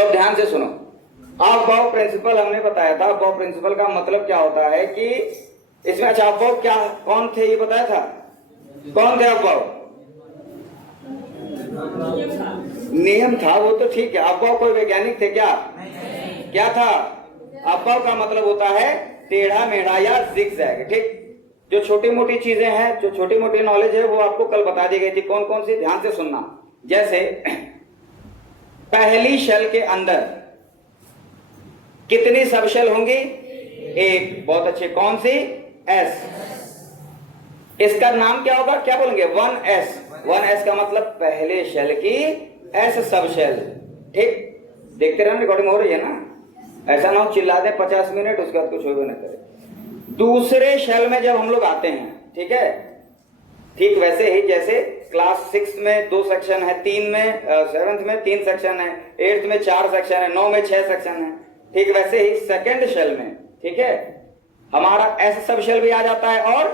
तो अब ध्यान से सुनो। अबव प्रिंसिपल हमने बताया था। अबव प्रिंसिपल का मतलब क्या होता है कि इसमें, अच्छा अबव क्या, कौन थे ये बताया था? कौन थे अबव? नियम था, वो तो ठीक है। अबव कोई वैज्ञानिक थे क्या? क्या था? अबव का मतलब होता है टेढ़ा मेढ़ा या जिगजैग। ठीक, जो छोटी मोटी चीजें हैं, जो छोटी मोटी नॉलेज है, वो आपको कल बता दी गई थी। कौन कौन सी? ध्यान से सुनना। जैसे पहली शेल के अंदर कितनी सब शेल होंगी? एक। बहुत अच्छे। कौन सी? एस। इसका नाम क्या होगा? क्या बोलेंगे? 1s। 1s का मतलब पहले शेल की एस सब शेल। ठीक, देखते रहना, रिकॉर्डिंग हो रही है ना, ऐसा ना हो चिल्ला दें 50 मिनट उसके बाद कुछ हो ना करे। दूसरे शेल में जब हम लोग आते हैं, ठीक है, ठीक वैसे ही जैसे क्लास 6 में 2 सेक्शन है, 3 में 7th में 3 सेक्शन है, 8th में 4 सेक्शन है, 9 में 6 सेक्शन है, ठीक वैसे ही सेकंड शेल में, ठीक है, हमारा एस सब शेल भी आ जाता है और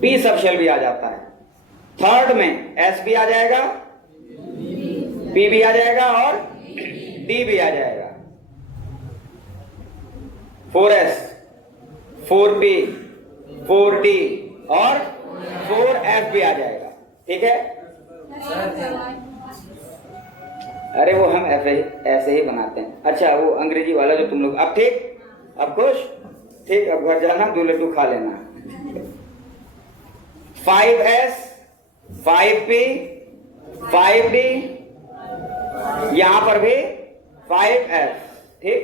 पी सब शेल भी आ जाता है। थर्ड में एस भी आ जाएगा, पी भी आ जाएगा और डी भी आ जाएगा। 4s, 4p, 4d और 4f भी आ जाएगा। ठीक है, अरे वो हम ऐसे ही बनाते हैं। अच्छा वो अंग्रेजी वाला जो तुम लोग, अब ठीक, अब खुश? ठीक, अब घर जाना, 2 लड्डू खा लेना। 5s, 5p, 5d, यहां पर भी 5f। ठीक,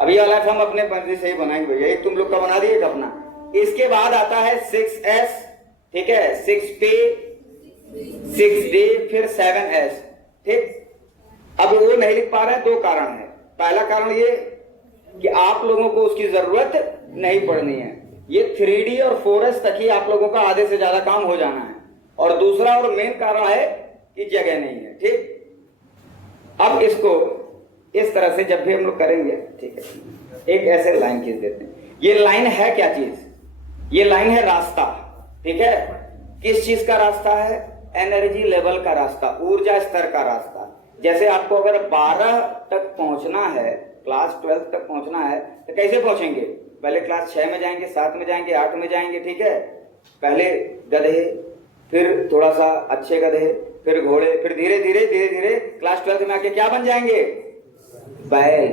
अब ये वाला हम अपने मर्जी से ही बनाएंगे, यही तुम लोग का बना दिए अपना। इसके बाद आता है 6s, ठीक है, 6p, 6d, फिर 7s। ठीक, अब वो नहीं लिख पा रहे हैं, 2 कारण है। पहला कारण ये कि आप लोगों को उसकी जरूरत नहीं पड़नी है, ये 3D और 4s तक ही आप लोगों का आधे से ज्यादा काम हो जाना है। और दूसरा और मेन कारण है कि जगह नहीं है। ठीक, अब इसको इस तरह से जब भी हम लोग करेंगे, ठीक है, एक ऐसे लाइन खींच देते हैं। ये लाइन है क्या चीज? ये लाइन है रास्ता। ठीक है, किस चीज का रास्ता है? एनर्जी लेवल का रास्ता, ऊर्जा स्तर का रास्ता। जैसे आपको अगर 12 तक पहुंचना है, क्लास 12 तक पहुंचना है, तो कैसे पहुंचेंगे? पहले क्लास 6 में जाएंगे, 7 में जाएंगे, 8 में जाएंगे। ठीक है, पहले गधे, फिर थोड़ा सा अच्छे गधे, फिर घोड़े, फिर धीरे धीरे धीरे धीरे क्लास 12 में आके क्या बन जाएंगे? बैल।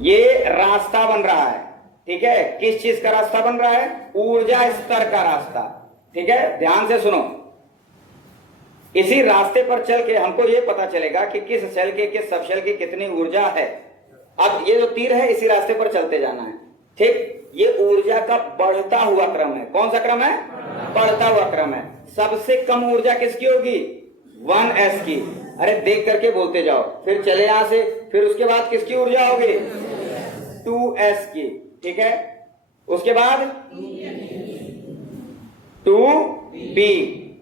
ये रास्ता बन रहा है। ठीक है, किस चीज का रास्ता बन रहा है? ऊर्जा स्तर का रास्ता। ठीक है, ध्यान से सुनो। इसी रास्ते पर चल के हमको ये पता चलेगा कि किस सेल के, किस सब सेल की कितनी ऊर्जा है। अब ये जो तीर है, इसी रास्ते पर चलते जाना है। ठीक, ये ऊर्जा का बढ़ता हुआ क्रम है। कौन सा क्रम है? बढ़ता हुआ क्रम है। सबसे कम ऊर्जा किसकी होगी? 1s की। अरे देख करके बोलते जाओ, फिर चले यहां से, फिर उसके बाद किसकी ऊर्जा होगी? 2s की। ठीक है, उसके बाद 2p,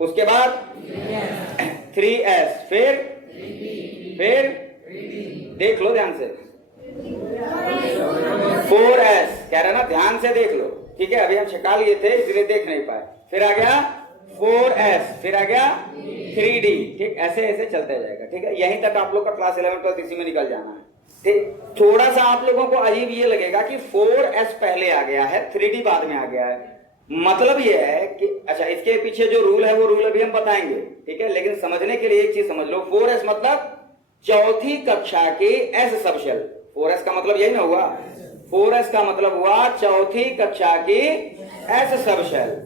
उसके बाद 3s, फिर देख लो ध्यान से, 4s। कह रहे ना, ध्यान से देख लो। ठीक है, अभी हम छिका लिए थे इसलिए देख नहीं पाए। फिर आ गया 4s, फिर आ गया 3d। ठीक, ऐसे ऐसे चलते जाएगा। ठीक है, यहीं तक आप लोग का क्लास 11 12 इसी में निकल जाना है। ठीक, थोड़ा सा आप लोगों को अजीब ये लगेगा कि 4s पहले आ गया है, 3d बाद में आ गया है। मतलब ये है कि अच्छा, इसके पीछे जो रूल है वो रूल अभी हम बताएंगे। ठीक है, लेकिन समझने के लिए एक चीज समझ लो। 4s मतलब चौथी कक्षा की एस सब शेल। 4s का मतलब यही ना हुआ? 4s का मतलब हुआ चौथी कक्षा की एस सब शेल।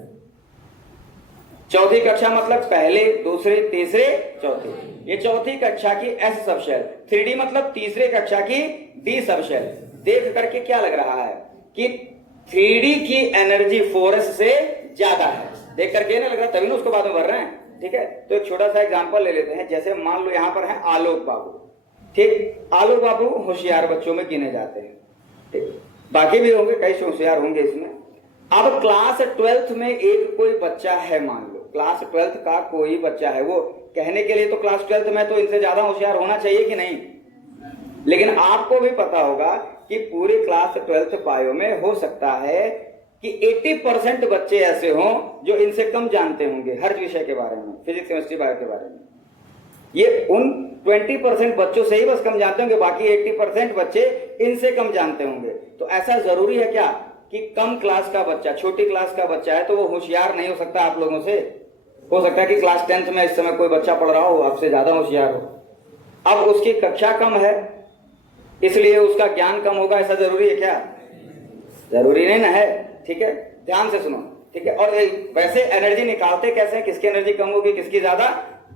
चौथी कक्षा मतलब पहले, दूसरे, तीसरे, चौथी। ये चौथी कक्षा की एस सब शेल। 3D मतलब तीसरे कक्षा की डी सब शेल। देख करके क्या लग रहा है कि 3D की एनर्जी 4s से ज्यादा है। देख करके नहीं लग रहा, तभी ना उसको बाद में भर रहे हैं। ठीक है, तो एक छोटा सा एग्जांपल ले लेते हैं। जैसे मान लो यहां पर है आलोक बाबू। ठीक, आलोक बाबू होशियार बच्चों में गिने जाते हैं। ठीक, बाकी भी होंगे, कई होशियार होंगे इसमें। अब क्लास 12th में एक कोई बच्चा है, मान लो क्लास 12th का कोई बच्चा है। वो कहने के लिए तो क्लास 12th में तो इनसे ज्यादा होशियार होना चाहिए कि नहीं? लेकिन आपको भी पता होगा कि पूरे क्लास 12th पायो में हो सकता है कि 80% बच्चे ऐसे हों जो इनसे कम जानते होंगे हर विषय के बारे में, फिजिक्स, केमिस्ट्री, बायो के बारे में। ये उन 20% बच्चों से ही बस कम जानते होंगे, बाकी 80% बच्चे इनसे कम जानते होंगे। तो ऐसा जरूरी है क्या कि कम क्लास का बच्चा, छोटी क्लास का बच्चा है तो वो होशियार नहीं हो सकता आप लोगों से? हो सकता है कि क्लास 10th में इस समय कोई बच्चा पढ़ रहा हो, आपसे ज्यादा होशियार हो, अब उसकी कक्षा कम है इसलिए उसका ज्ञान कम होगा, ऐसा जरूरी है क्या? जरूरी नहीं ना है। ठीक है, ध्यान से सुनो। ठीक है, और वैसे एनर्जी निकालते कैसे, किसकी एनर्जी कम होगी किसकी ज्यादा,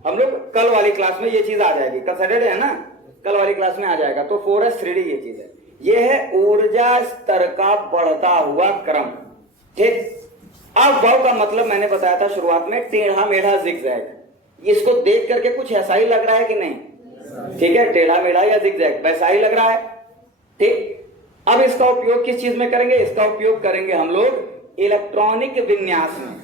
हम लोग कल वाली क्लास में ये चीज आ जाएगी। कल सैटरडे है ना, कल वाली क्लास में आ जाएगा। तो 4s3d ये चीज है, ये है ऊर्जा स्तर का बढ़ता हुआ क्रम। ठीक, अब भाव का मतलब मैंने बताया था शुरुआत में, टेढ़ा मेढ़ा जिगजैग। इसको देख करके कुछ ऐसा ही लग रहा है कि नहीं? ठीक है, टेढ़ा मेढ़ा या जिगजैग वैसा ही लग रहा है। ठीक, अब इसका उपयोग किस चीज में करेंगे? इसका उपयोग करेंगे हम लोग इलेक्ट्रॉनिक विन्यास में।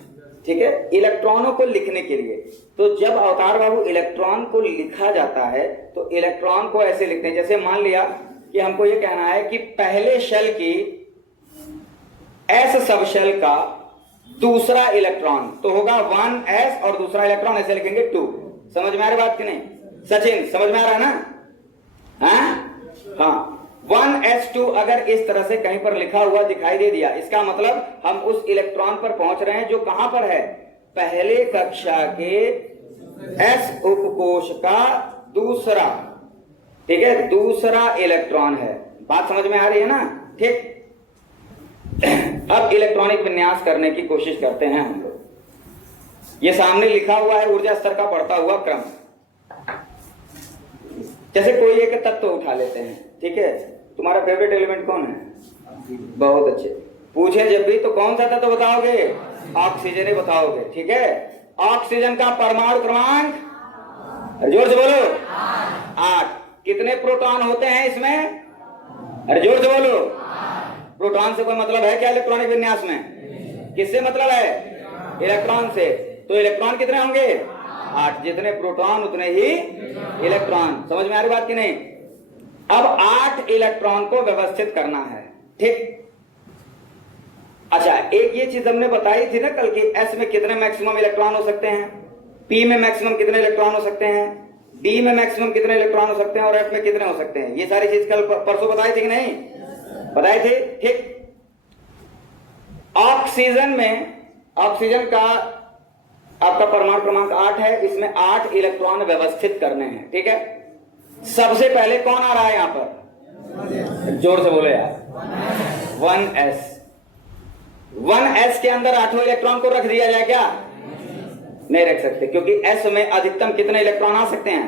ठीक है, इलेक्ट्रॉनों को लिखने के लिए। तो जब अवतार बाबू इलेक्ट्रॉन को लिखा जाता है तो इलेक्ट्रॉन को ऐसे लिखते हैं, जैसे मान लिया कि हमको ये कहना है कि पहले शेल की s सब शेल का दूसरा इलेक्ट्रॉन तो होगा 1s और दूसरा इलेक्ट्रॉन ऐसे लिखेंगे 2। समझ में आ रही बात कि नहीं? सचिन समझ में आ रहा है ना? हाँ, 1s2 अगर इस तरह से कहीं पर लिखा हुआ दिखाई दे दिया, इसका मतलब हम उस इलेक्ट्रॉन पर पहुंच रहे हैं जो कहां पर है? पहले कक्षा के s उपकोष का दूसरा, ठीक है, दूसरा इलेक्ट्रॉन है। बात समझ में आ रही है ना? ठीक, अब इलेक्ट्रॉनिक विन्यास करने की कोशिश करते हैं हम लोग। ये सामने लिखा हुआ है ऊर्जा स्तर का बढ़ता हुआ क्रम। जैसे कोई एक तत्व उठा लेते हैं, ठीक है, तुम्हारा फेवरेट एलिमेंट कौन है? बहुत अच्छे, पूछे जब भी तो कौन सा तत्व बताओगे? ऑक्सीजन ही बताओगे। ठीक है, ऑक्सीजन का परमाणु क्रमांक, जोर से बोलो, 8। कितने प्रोटॉन होते हैं इसमें? अरे जोर से बोलो। प्रोटॉन से कोई मतलब है क्या इलेक्ट्रॉनिक विन्यास में? किससे मतलब है? इलेक्ट्रॉन से। तो इलेक्ट्रॉन कितने होंगे? 8। जितने प्रोटॉन उतने ही इलेक्ट्रॉन। समझ में आ रही बात की नहीं? अब 8 इलेक्ट्रॉन को व्यवस्थित करना है। ठीक, अच्छा, एक ये चीज हमने बताई थी ना कल की, S में कितने मैक्सिमम इलेक्ट्रॉन हो सकते हैं, P में मैक्सिमम कितने इलेक्ट्रॉन हो सकते हैं, D में मैक्सिमम कितने इलेक्ट्रॉन हो सकते हैं और F में कितने हो सकते हैं। ये सारी चीज कल परसों बताई थी कि नहीं? बताई थी। ठीक, ऑक्सीजन में, ऑक्सीजन का आपका परमाणु क्रमांक 8 है, इसमें 8 इलेक्ट्रॉन व्यवस्थित करने हैं। ठीक है, सबसे पहले कौन आ रहा है यहां पर? जोर से बोले यार, 1s। 1s के अंदर 8वें इलेक्ट्रॉन को रख दिया जाए क्या? नहीं रख सकते, क्योंकि s में अधिकतम कितने इलेक्ट्रॉन आ सकते हैं?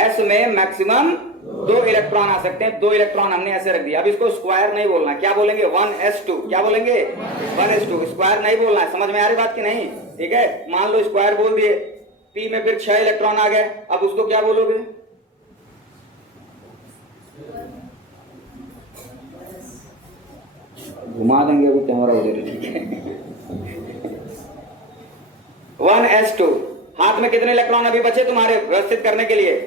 s में मैक्सिमम 2 इलेक्ट्रॉन आ सकते हैं। 2 इलेक्ट्रॉन हमने ऐसे रख दिया। अब इसको स्क्वायर नहीं बोलना, क्या बोलेंगे? 1s2। क्या बोलेंगे? 1s2। स्क्वायर नहीं बोलना है। समझ में आ रही बात की नहीं? ठीक है, मान लो स्क्वायर बोल दिए, P में फिर 6 इलेक्ट्रॉन आ गए, अब उसको क्या बोलोगे? घुमा देंगे अभी कैमरा उधर। ठीक है, 1s2। हाथ में कितने इलेक्ट्रॉन अभी बचे तुम्हारे व्यवस्थित करने के लिए?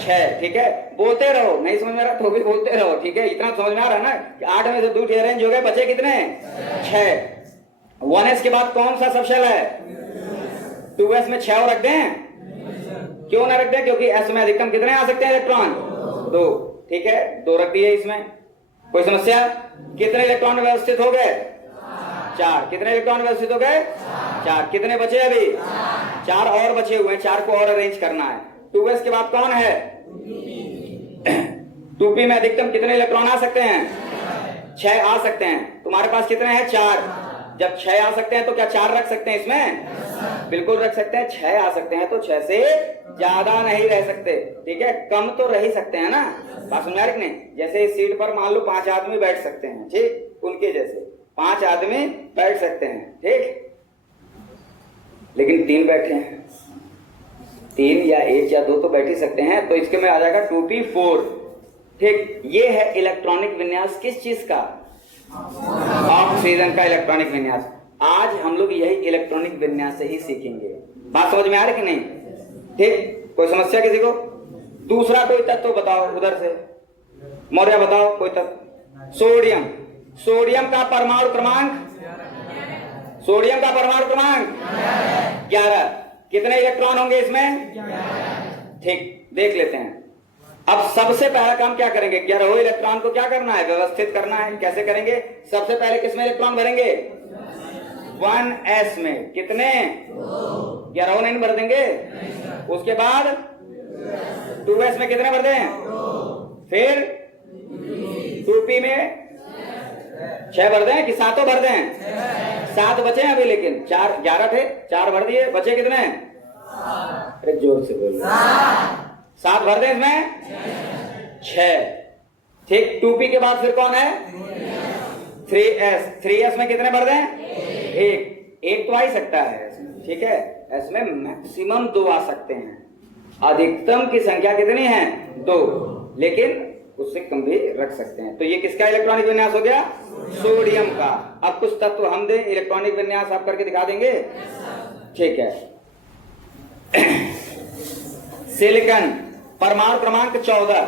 6। ठीक है, बोलते रहो, नहीं समझ में आ रहा तो भी बोलते रहो। ठीक है, इतना समझ में आ रहा है ना कि 8 में से 2 अरेंज हो गए, बचे कितने? 6। 1s के बाद कौन सा सबशेल है? 2s में 6 रख दें? क्यों ना रख दें? क्योंकि s में अधिकतम कितने आ सकते हैं इलेक्ट्रॉन? 2। ठीक है, 2 रख दिए इसमें। कोई समस्या? कितने इलेक्ट्रॉन व्यवस्थित हो गए? 4। कितने इलेक्ट्रॉन व्यवस्थित हो गए? 4। कितने बचे अभी? 4 और बचे हुए हैं, 4 को और अरेंज करना है। 2s के बाद कौन है? 2p में अधिकतम कितने इलेक्ट्रॉन आ सकते हैं? 6 आ सकते हैं। तुम्हारे पास कितने हैं? 4। जब 6 आ सकते हैं तो क्या 4 रख सकते हैं इसमें? बिल्कुल रख सकते हैं। 6 आ सकते हैं तो 6 से ज्यादा नहीं रह सकते। ठीक है, कम तो रह ही सकते हैं ना। बात समझ आ रही नहीं? जैसे इस सीट पर मान लो 5 आदमी बैठ सकते हैं, ठीक, उनके जैसे 5 आदमी बैठ सकते हैं। ठीक, लेकिन 3 बैठे हैं, 3 या 1 या 2 तो बैठ ही सकते हैं, तो इसके में आ जाएगा 2p4। ठीक, ये है इलेक्ट्रॉनिक विन्यास किस चीज का? ऑक्सीजन का इलेक्ट्रॉनिक विन्यास। आज हम लोग यही इलेक्ट्रॉनिक विन्यास से ही सीखेंगे। बात समझ में आ रही कि नहीं? ठीक, कोई समस्या किसी को? दूसरा कोई तत्व बताओ उधर से, मौर्य बताओ कोई तत्व। सोडियम। सोडियम का परमाणु क्रमांक, सोडियम का परमाणु क्रमांक 11। कितने इलेक्ट्रॉन होंगे इसमें? ठीक, देख लेते हैं। अब सबसे पहला काम क्या करेंगे, 11वें इलेक्ट्रॉन को क्या करना है, व्यवस्थित करना है। कैसे करेंगे, सबसे पहले किसमें इलेक्ट्रॉन भरेंगे, 1s में। कितने, 11 नहीं भर देंगे। उसके बाद 2s में कितने भर दें, फिर 2p में 6 भर दें कि 7 भर दें, 7 बचे अभी, लेकिन 4, 11 थे, 4 भर दिए, बचे कितने, अरे जोर से बोल, 7 भर दें इसमें, 6। ठीक, 2p के बाद फिर कौन है, 3s। 3s में कितने भर दें, एक तो आ ही सकता है इसमें, ठीक है। इसमें मैक्सिमम 2 आ सकते हैं, अधिकतम की संख्या कितनी है, 2, लेकिन उससे कम भी रख सकते हैं। तो ये किसका इलेक्ट्रॉनिक विन्यास हो गया, सोडियम का। अब कुछ तत्व हम दें, इलेक्ट्रॉनिक विन्यास आप करके दिखा देंगे, ठीक है। सिलिकॉन, परमाणु क्रमांक 14,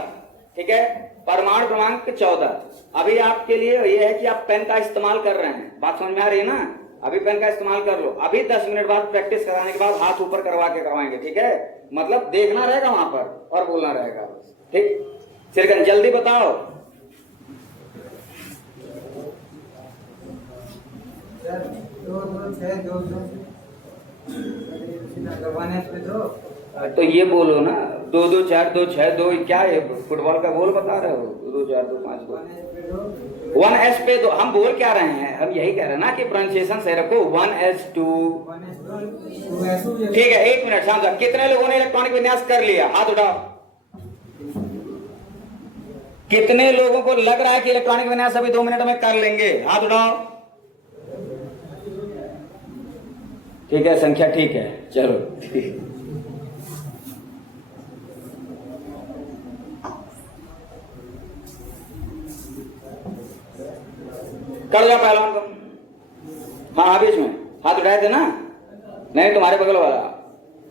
ठीक है, परमाणु क्रमांक 14। अभी आपके लिए ये है कि आप पेन का इस्तेमाल कर रहे हैं, बात समझ में आ रही है ना, अभी पेन का इस्तेमाल कर लो। अभी 10 मिनट बाद प्रैक्टिस कराने के बाद हाथ ऊपर करवा के करवाएंगे, ठीक है, मतलब देखना रहेगा वहां पर और बोलना रहेगा, ठीक। सिलिकॉन जल्दी बताओ, तो ये बोलो ना, 2 2 4 2 6 2, क्या है, फुटबॉल का गोल बता रहे हो, 2 4 2 5 2, 1s पे 2। हम बोल क्या रहे हैं, हम यही कह रहे हैं ना कि प्रोनाउंसिएशन सही रखो, 1s2। ठीक है, 1 मिनट समझा। कितने लोगों ने इलेक्ट्रॉनिक विन्यास कर लिया, हाथ उठाओ। कितने लोगों को लग रहा है कि इलेक्ट्रॉनिक विन्यास अभी 2 मिनट में कर लेंगे, हाथ उठाओ। ठीक है, संख्या ठीक है, चलो कर जाओ पहलवान को। हाँ, बीच में हाथ उठाए थे ना, नहीं तुम्हारे बगल वाला,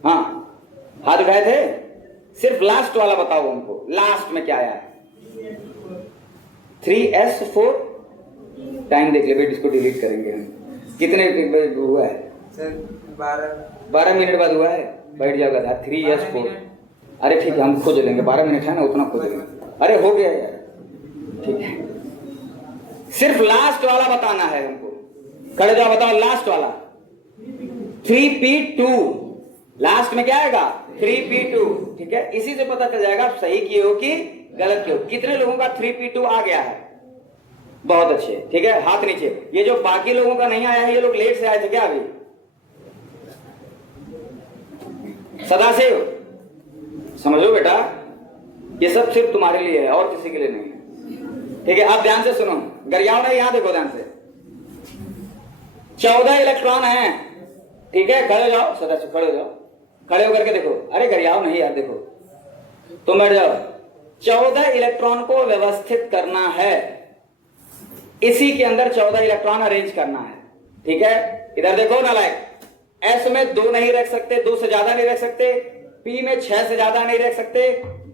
हाँ हाथ उठाए थे। सिर्फ लास्ट वाला बताओ हमको, लास्ट में क्या आया है, 3s4। टाइम देख ले बेट, इसको डिलीट करेंगे हम। कितने हुआ है सर, 12 मिनट बाद हुआ है, बैठ जाओगा था 3s4। अरे ठीक है, हम खोज लेंगे, 12 मिनट है ना, उतना खोज लेंगे। अरे हो गया यार, ठीक है। सिर्फ लास्ट वाला बताना है हमको, खड़े जाओ बताओ लास्ट वाला, 3p2। लास्ट में क्या आएगा, 3p2, ठीक है। इसी से पता चल जाएगा आप सही किए हो कि गलत किए हो। कितने लोगों का 3p2 आ गया है, बहुत अच्छे, ठीक है, हाथ नीचे। ये जो बाकी लोगों का नहीं आया है, ये लोग लेट से आए थे क्या अभी, सदाशिव समझो बेटा, ये सब सिर्फ तुम्हारे लिए है और किसी के लिए नहीं है, ठीक है। अब ध्यान से सुनो, गरियाओं ने, यहां देखो ध्यान से, 14 इलेक्ट्रॉन हैं, ठीक है। खड़े जाओ सदाशिव, खड़े हो जाओ, खड़े होकर के देखो। अरे गरियाओं नहीं यार, देखो तुम बैठ जाओ। 14 इलेक्ट्रॉन को व्यवस्थित करना है, इसी के अंदर 14 इलेक्ट्रॉन अरेंज करना है, ठीक है। इधर देखो नालायक, s में 2 नहीं रख सकते, 2 से ज्यादा नहीं रख सकते, p में 6 से ज्यादा नहीं रख सकते,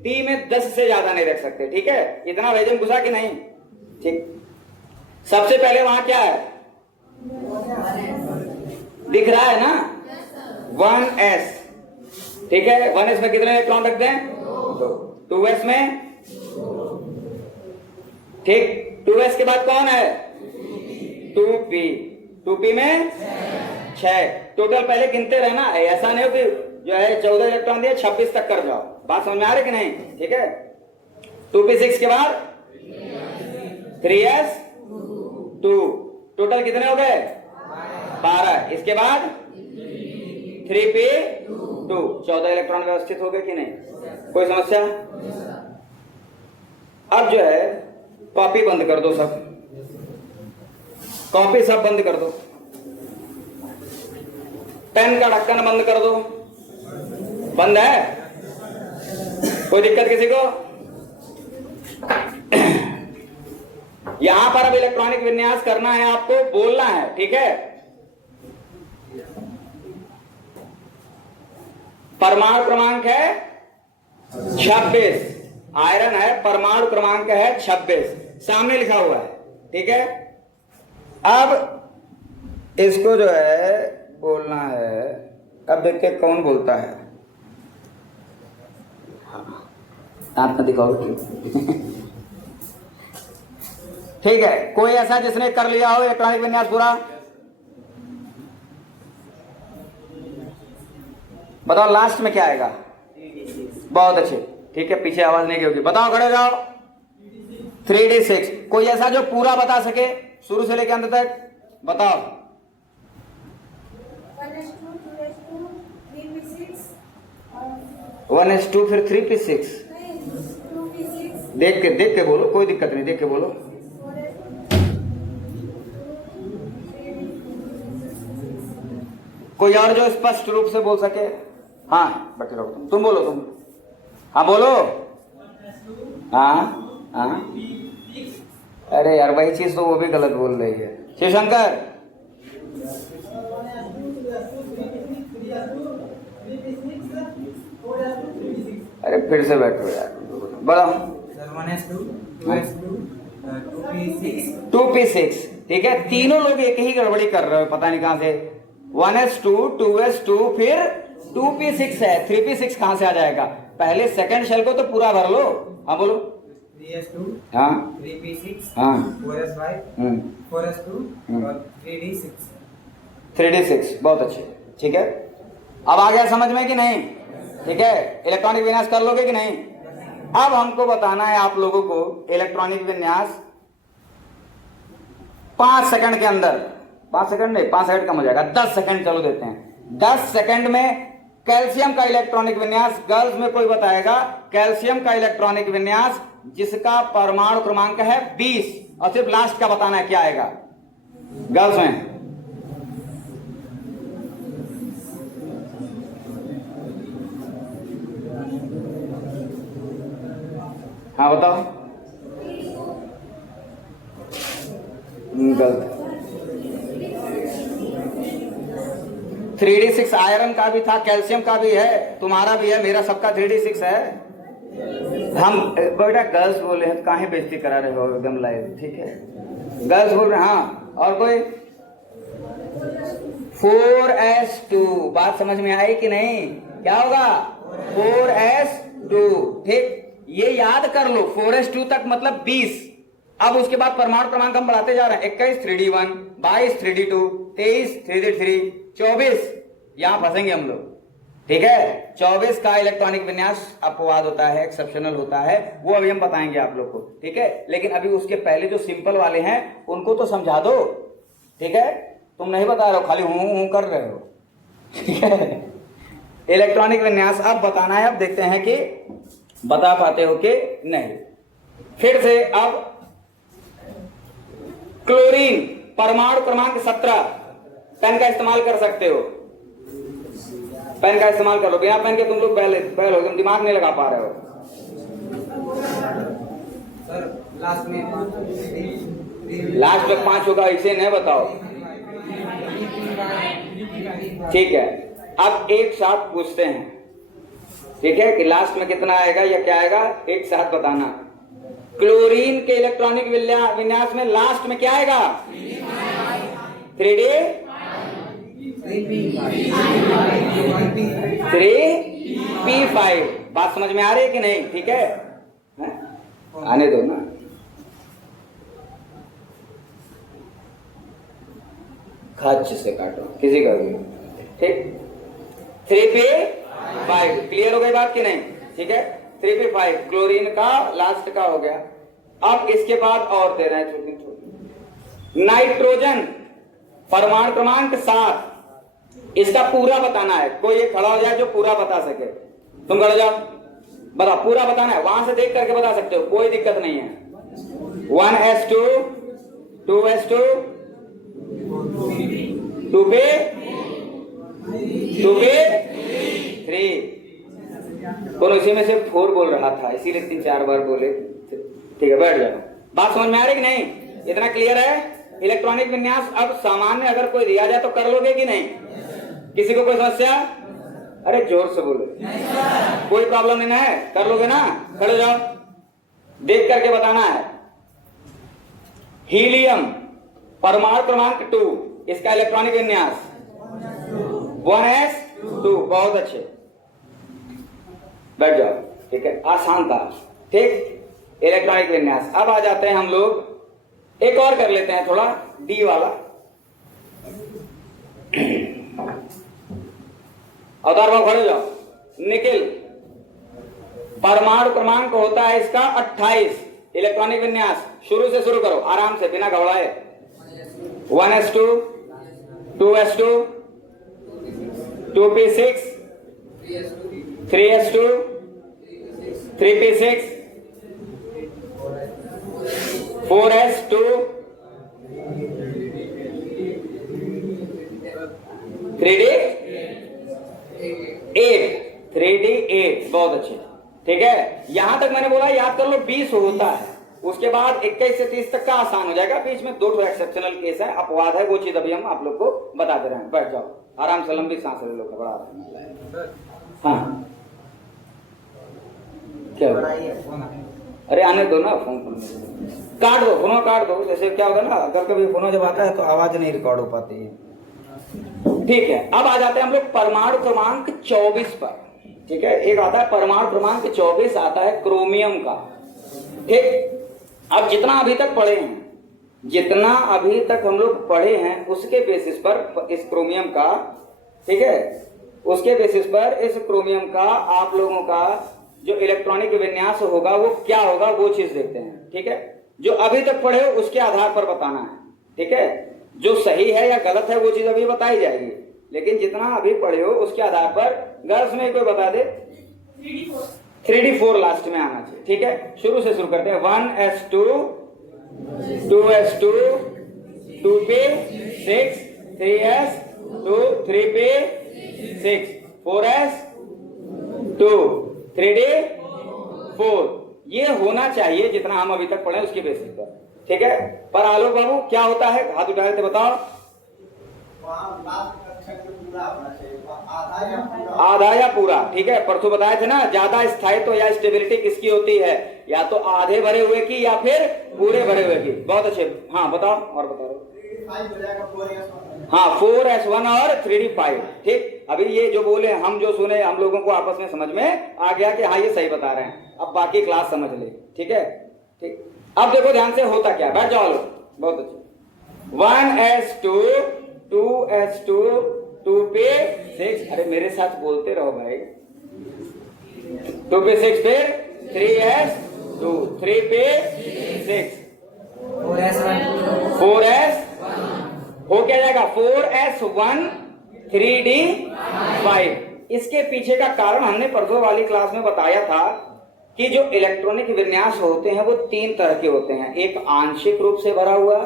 t में 10 से ज्यादा नहीं रख सकते, ठीक है। इतना वेजन घुसा कि नहीं, ठीक। सबसे पहले वहां क्या है, दिख रहा है ना, 1s, ठीक है। 1s में कितने इलेक्ट्रॉन रख दें, 2। 2s में, ठीक। 2s के बाद कौन है, 2p। 2p में 6। टोटल पहले गिनते रहना, ऐसा नहीं हो कि जो है 14 इलेक्ट्रॉन दिए 26 तक कर जाओ, बात समझ में आ रही कि नहीं, ठीक है। 2p6 के बाद 3s2, टोटल कितने हो गए, 12। इसके बाद 3p2, 14 इलेक्ट्रॉन व्यवस्थित हो गए कि नहीं, कोई समस्या। अब जो है कॉपी बंद कर दो, सब कॉपी सब बंद कर दो, पेन का ढक्कन बंद कर दो। बंद है, कोई दिक्कत किसी को। यहां पर अब इलेक्ट्रॉनिक विन्यास करना है, आपको बोलना है, ठीक है। परमाणु क्रमांक है 26, आयरन है, परमाणु क्रमांक है 26, सामने लिखा हुआ है, ठीक है। अब इसको जो है बोलना है, अब देखिए कौन बोलता है, दांत में दिखाओ। ठीक है, कोई ऐसा जिसने कर लिया हो इलेक्ट्रॉनिक विन्यास पूरा? बताओ लास्ट में क्या आएगा? बहुत अच्छे, ठीक है, पीछे आवाज नहीं होगी। बताओ, खड़े जाओ। 3D6। कोई ऐसा जो पूरा बता सके शुरू से लेकर अंत तक? बताओ। 1s2 फिर 3p6। देख के बोलो, कोई दिक्कत नहीं, देख के बोलो। कोई और जो स्पष्ट रूप से बोल सके? हाँ बैठे रहो, तुम बोलो, तुम। हाँ बोलो। हाँ हाँ, अरे यार वही चीज तो वो भी गलत बोल रही है। शिवशंकर, अरे फिर से बैठो यार, बड़ा। 2p6, ठीक है। तीनों लोग एक ही गड़बड़ी कर रहे हो, पता नहीं कहां से। 1s2, 2s2 फिर 2p6 है, 3p6 कहां से आ जाएगा? पहले सेकंड शेल को तो पूरा भर लो। हाँ बोलो। 3s2, हाँ 3p6, हाँ 4s5, 4s2 और 3d6। 3d6, बहुत अच्छे, ठीक है। अब आ गया समझ में कि नहीं? ठीक है, इलेक्ट्रॉनिक विन्यास कर लोगे कि नहीं? अब हमको बताना है आप लोगों को इलेक्ट्रॉनिक विन्यास 5 सेकंड के अंदर, 5 सेकंड नहीं, 5 सेकंड कम हो जाएगा, 10 सेकंड चलो देते हैं। 10 सेकंड में कैल्शियम का इलेक्ट्रॉनिक विन्यास, गर्ल्स में कोई बताएगा कैल्शियम का इलेक्ट्रॉनिक विन्यास जिसका परमाणु क्रमांक है 20, और सिर्फ लास्ट का बताना है क्या आएगा गर्ल्स में? हाँ बताओ। गलत। 3d6 आयरन का भी था, कैल्शियम का भी है, तुम्हारा भी है, मेरा सबका 3d6 है। हम बेटा गर्ल्स बोले हैं, काहे बेइज्जती करा रहे हो एकदम लाइव, ठीक है, गर्ल्स बोल रहे हैं। हाँ और कोई? 4s2, बात समझ में आई कि नहीं? क्या होगा? 4s2, ठीक। ये याद कर लो, 4s2 तक मतलब 20। अब उसके बाद परमाणु क्रमांक हम बढ़ाते जा रहे हैं। 21 3d1, 22 3d2, 23 3d3, 24 यहां फंसेंगे हम लोग, ठीक है। 24 का इलेक्ट्रॉनिक विन्यास अपवाद होता है, एक्सेप्शनल होता है, वो अभी हम बताएंगे आप लोग को, ठीक है। लेकिन अभी उसके पहले जो सिंपल वाले हैं उनको तो समझा दो, ठीक है। तुम नहीं बता रहे हो, खाली हूं कर रहे हो, ठीक है। इलेक्ट्रॉनिक विन्यास अब बताना है, अब देखते हैं कि बता पाते हो कि नहीं। फिर से अब क्लोरीन परमाणु क्रमांक 17, पेन का इस्तेमाल कर सकते हो, पेन का इस्तेमाल कर लो। बिना पेन के तुम लोग बैल हो, तुम दिमाग नहीं लगा पा रहे हो। सर लास्ट में 5 होगा, इसे नहीं बताओ, ठीक है। अब एक साथ पूछते हैं, ठीक है, कि लास्ट में कितना आएगा या क्या आएगा, एक साथ बताना। क्लोरीन के इलेक्ट्रॉनिक विन्यास में लास्ट में क्या आएगा? 3p5। बात समझ में आ रही है कि नहीं? ठीक है, आने दो ना। खच से काटो किसी का भी, ठीक। 3p5 क्लियर हो गई बात कि नहीं? ठीक है, 3p5 क्लोरीन का लास्ट का हो गया। अब इसके बाद और दे रहे हैं छोटी छोटी। नाइट्रोजन परमाणु क्रमांक 7, इसका पूरा बताना है। कोई एक खड़ा हो जाए जो पूरा बता सके। तुम खड़े जाओ, बताओ, पूरा बताना है, वहां से देख करके बता सकते हो, कोई दिक्कत नहीं है। 1s2, 2s2, 2p3। कौन उसी में से 4 बोल रहा था, इसीलिए 3-4 बार बोले, ठीक है। बैठ जाओ, बात समझ में आ रही कि नहीं? इतना क्लियर है? इलेक्ट्रॉनिक विन्यास अब सामान्य अगर कोई दिया जाए तो कर लोगे कि नहीं? किसी को कोई समस्या? अरे जोर से बोलो, कोई प्रॉब्लम नहीं है, कर लोगे ना? खड़े जाओ, देख करके बताना है। हीलियम परमाणु क्रमांक 2, इसका इलेक्ट्रॉनिक विन्यास 1s2, बहुत अच्छे, बैठ जाओ। ठीक है, आसान था। ठीक, इलेक्ट्रॉनिक विन्यास। अब आ जाते हैं हम लोग, एक और कर लेते हैं थोड़ा डी वाला। अवतार भाव खड़े हो जाओ। निकिल, परमाणु क्रमांक होता है इसका 28। इलेक्ट्रॉनिक विन्यास शुरू से शुरू करो, आराम से, बिना घबराए। 1s2, 2s2, 2p6, 3s2, 3p6, 4s2, 3d8। बहुत अच्छे, ठीक है। यहां तक मैंने बोला याद कर लो 20 होता है, उसके बाद 21 से 30 तक का आसान हो जाएगा। बीच में 2 एक्सेप्शनल केस है, अपवाद है, वो चीज अभी हम आप लोग को बता दे रहे हैं। बैठ जाओ आराम से, लंबी सांस ले लो, घबरा रहे हैं। हाँ क्या हो? अरे आने दो ना, फोन काट दो, फोन काट दो। जैसे क्या होगा ना, अगर कभी फोन जब आता है तो आवाज नहीं रिकॉर्ड हो पाती है। ठीक है, अब आ जाते हैं हम लोग परमाणु क्रमांक 24 पर। ठीक है, एक आता है परमाणु क्रमांक 24, आता है क्रोमियम का। ठीक, अब जितना अभी तक पढ़े हैं, जितना अभी तक हम लोग पढ़े हैं उसके बेसिस पर इस क्रोमियम का, ठीक है, उसके बेसिस पर इस क्रोमियम का आप लोगों का जो इलेक्ट्रॉनिक विन्यास होगा वो क्या होगा, वो चीज देखते हैं। ठीक है, जो अभी तक पढ़े हो उसके आधार पर बताना है। ठीक है, जो सही है या गलत है वो चीज अभी बताई जाएगी, लेकिन जितना अभी पढ़े हो उसके आधार पर गर्ल्स में कोई बता दे। 3d4 लास्ट में आना चाहिए। ठीक है, शुरू से शुरू करते हैं। 1s2, 2s2, 2p6, 3s2, 3p6, 4s2, 3d4। ये होना चाहिए जितना हम अभी तक पढ़े उसके बेसिस पर। ठीक है, पर आलोक बाबू क्या होता है, हाथ उठाए थे बताओ। आधा या पूरा। ठीक है, परसों बताए थे ना, ज्यादा स्थायित्व या स्टेबिलिटी किसकी होती है, या तो आधे भरे हुए की या फिर पूरे भरे हुए की। बहुत अच्छे, हाँ बताओ और बताओ। हाँ, 4s1 और 3d5। ठीक, अभी ये जो बोले, हम जो सुने, हम लोगों को आपस में समझ में आ गया कि हाँ ये सही बता रहे हैं। अब बाकी क्लास समझ ले। ठीक है, ठीक, अब देखो ध्यान से होता क्या, बैठ जाओ लोग। बहुत अच्छे। 1s2, 2s2, 2p6, अरे मेरे साथ बोलते रहो भाई। 2p6, फिर 3s2, 3p6, 4s हो क्या जाएगा, 4s1, 3d5। इसके पीछे का कारण हमने परसों वाली क्लास में बताया था कि जो इलेक्ट्रॉनिक विन्यास होते हैं वो 3 तरह के होते हैं। एक आंशिक रूप से भरा हुआ,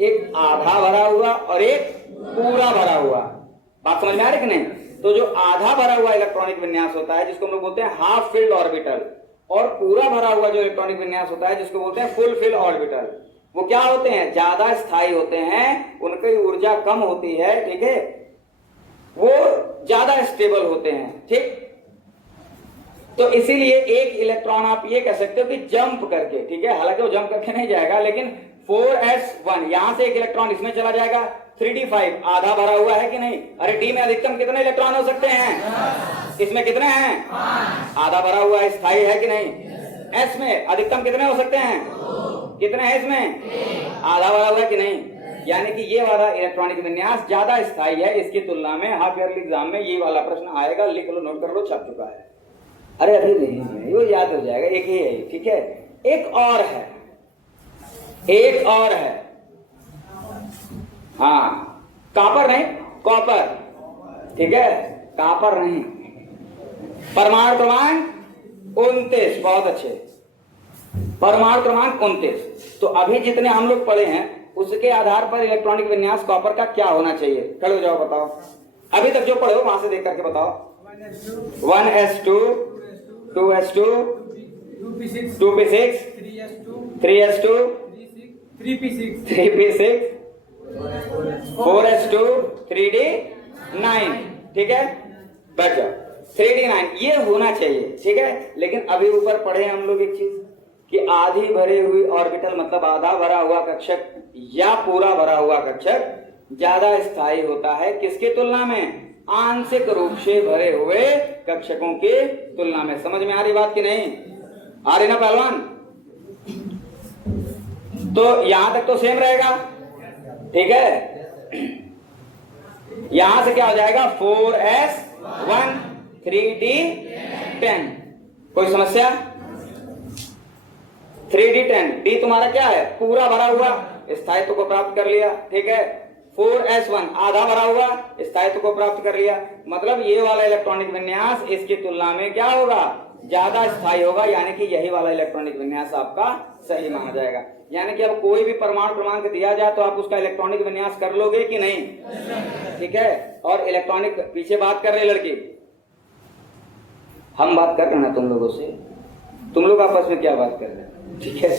एक आधा भरा हुआ और एक पूरा भरा हुआ। बात समझ में आ रही कि नहीं? तो जो आधा भरा हुआ इलेक्ट्रॉनिक विन्यास होता है जिसको हम लोग बोलते हैं हाफ फिल्ड ऑर्बिटल, और पूरा भरा हुआ जो इलेक्ट्रॉनिक विन्यास होता है जिसको बोलते हैं फुल फिल्ड ऑर्बिटल, वो क्या होते हैं, ज्यादा स्थायी होते हैं, उनकी ऊर्जा कम होती है। ठीक है, वो ज्यादा स्टेबल होते हैं। ठीक, तो इसीलिए एक इलेक्ट्रॉन आप ये कह सकते हो कि जंप करके, ठीक है, हालांकि वो जंप करके नहीं जाएगा, लेकिन 4s1 यहां से एक इलेक्ट्रॉन इसमें चला जाएगा। 3d5 आधा भरा हुआ है कि नहीं? अरे डी में अधिकतम कितने इलेक्ट्रॉन हो सकते हैं? इसमें कितने हैं? आधा भरा हुआ है, स्थायी है कि नहीं? एस में अधिकतम कितने हो सकते हैं? कितने हैं इसमें? आधा भरा हुआ है कि नहीं? यानी कि ये वाला इलेक्ट्रॉनिक विन्यास ज्यादा स्थायी है इसकी तुलना में। हाफ ईयरली एग्जाम में ये वाला प्रश्न आएगा, लिख लो, नोट कर लो, छप चुका है। अरे अभी नहीं, वो याद हो जाएगा, एक ही है। ठीक है, एक और है, एक और है, हाँ, कॉपर नहीं, कॉपर। ठीक है, कॉपर नहीं। परमाणु क्रमांक 29, बहुत अच्छे, परमाणु क्रमांक 29। तो अभी जितने हम लोग पढ़े हैं उसके आधार पर इलेक्ट्रॉनिक विन्यास कॉपर का क्या होना चाहिए, खड़े हो जाओ, बताओ। अभी तक जो पढ़े हो वहां से देख करके बताओ। 1s2, 2s2, 2p6, 3s2, 3p6, 4s2, 3d9। ठीक है, बैठ जाओ। 3d9 ये होना चाहिए। ठीक है, लेकिन अभी ऊपर पढ़े हम लोग एक चीज कि आधी भरी हुई ऑर्बिटल मतलब आधा भरा हुआ कक्षक या पूरा भरा हुआ कक्षक ज्यादा स्थायी होता है किसके तुलना में? आंशिक रूप से भरे हुए कक्षकों की तुलना में। समझ में आ रही बात कि नहीं आ रही ना पहलवान? तो यहां तक तो सेम रहेगा, ठीक है। यहां से क्या हो जाएगा 4s1 3d10। कोई समस्या? 3d10 d तुम्हारा क्या है पूरा भरा हुआ, स्थायित्व को प्राप्त कर लिया, ठीक है। 4s1 आधा भरा हुआ, स्थायित्व को प्राप्त कर लिया। मतलब ये वाला इलेक्ट्रॉनिक विन्यास इसकी तुलना में क्या होगा ज्यादा स्थायी होगा, यानी कि यही वाला इलेक्ट्रॉनिक विन्यास आपका सही माना जाएगा। यानी कि अब कोई भी परमाणु क्रमांक दिया जाए तो आप उसका इलेक्ट्रॉनिक विन्यास कर लोगे कि नहीं, ठीक है। और इलेक्ट्रॉनिक पीछे बात कर रहे लड़की, हम बात कर रहे हैं तुम लोगों से, तुम लोग आपस में क्या बात कर रहे हैं, ठीक है।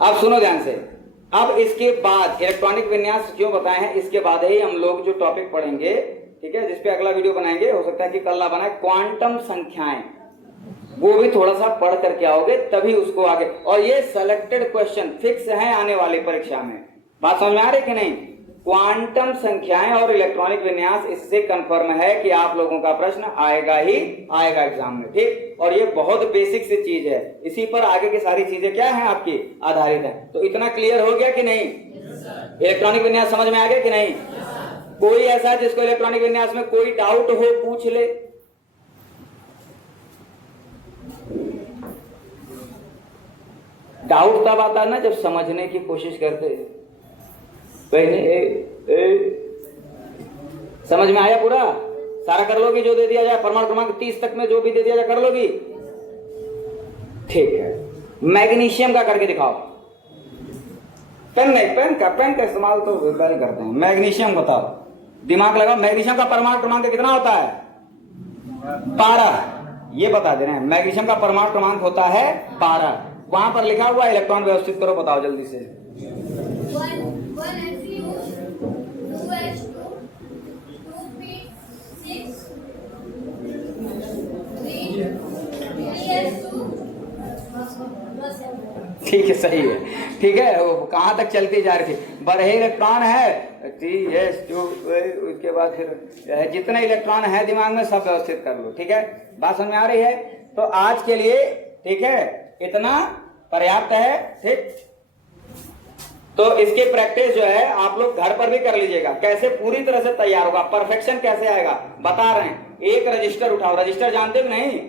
अब सुनो ध्यान से। अब इसके बाद इलेक्ट्रॉनिक विन्यास क्यों बताए हैं, इसके बाद ही हम लोग जो टॉपिक पढ़ेंगे, ठीक है, जिसपे अगला वीडियो बनाएंगे, हो सकता है कि कल ना बनाए, क्वांटम संख्याएं, वो भी थोड़ा सा पढ़ करके आओगे तभी उसको आगे। और ये सेलेक्टेड क्वेश्चन फिक्स है आने वाली परीक्षा में, बात समझ में आ रही कि नहीं। क्वांटम संख्याएं और इलेक्ट्रॉनिक विन्यास, इससे कंफर्म है कि आप लोगों का प्रश्न आएगा ही आएगा एग्जाम में, ठीक। और ये बहुत बेसिक सी चीज है, इसी पर आगे की सारी चीजें क्या है आपकी आधारित है। तो इतना क्लियर हो गया कि नहीं? इलेक्ट्रॉनिक विन्यास समझ में आ गया कि नहीं? कोई ऐसा है जिसको इलेक्ट्रॉनिक विन्यास में कोई डाउट हो, पूछ ले। डाउट तब आता है ना जब समझने की कोशिश करते हैं। समझ में आया पूरा? सारा कर लोगी जो दे दिया जाए, परमाणु क्रमांक 30 तक में जो भी दे दिया जाए कर लोगी, ठीक है। मैग्नीशियम का करके दिखाओ। पेन नहीं, पेन का इस्तेमाल तो नहीं करते हैं। मैग्नीशियम बताओ, दिमाग लगाओ। मैग्नीशियम का परमाणु क्रमांक कितना होता है? 12। ये बता दे रहे हैं, मैग्नीशियम का परमाणु क्रमांक होता है 12। वहां पर लिखा हुआ इलेक्ट्रॉन व्यवस्थित करो, बताओ जल्दी से। 1Hu, 2H2, 2P6, 3H2, ठीक है, सही है, ठीक है। वो कहां तक चलती जा रही थी? बड़े इलेक्ट्रॉन है Th2, उसके बाद फिर जितने इलेक्ट्रॉन है दिमाग में सब व्यवस्थित कर लो, ठीक है। बात समझ में आ रही है? तो आज के लिए ठीक है, इतना पर्याप्त है, ठीक। तो इसकी प्रैक्टिस जो है आप लोग घर पर भी कर लीजिएगा। कैसे पूरी तरह से तैयार होगा, परफेक्शन कैसे आएगा बता रहे हैं। एक रजिस्टर उठाओ, रजिस्टर जानते हो नहीं?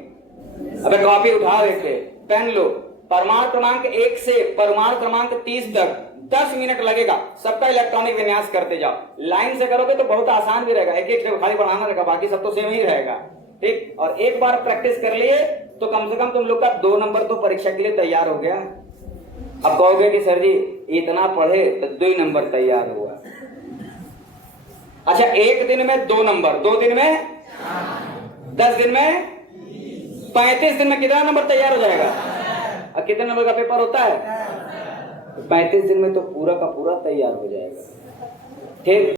अबे कॉपी उठाओ, एक पेन लो, परमाणु क्रमांक 1 से परमाणु क्रमांक 30 तक 10 मिनट लगेगा, सबका इलेक्ट्रॉनिक विन्यास करते जाओ। लाइन से करोगे तो बहुत आसान भी रहेगा, एक एक खाली बढ़ाना रहेगा, बाकी सब तो सेम ही रहेगा, ठीक। और एक बार प्रैक्टिस कर लिए तो कम से कम तुम लोग का 2 नंबर तो परीक्षा के लिए तैयार हो गया। अब कहोगे कि सर जी इतना पढ़े तो 2 नंबर तैयार हुआ। अच्छा, एक दिन में 2 नंबर, 2 दिन में 10 दिन में 35 दिन में कितना नंबर तैयार हो जाएगा? और कितने नंबर का पेपर होता है? 35 दिन में तो पूरा का पूरा तैयार हो जाएगा, ठीक।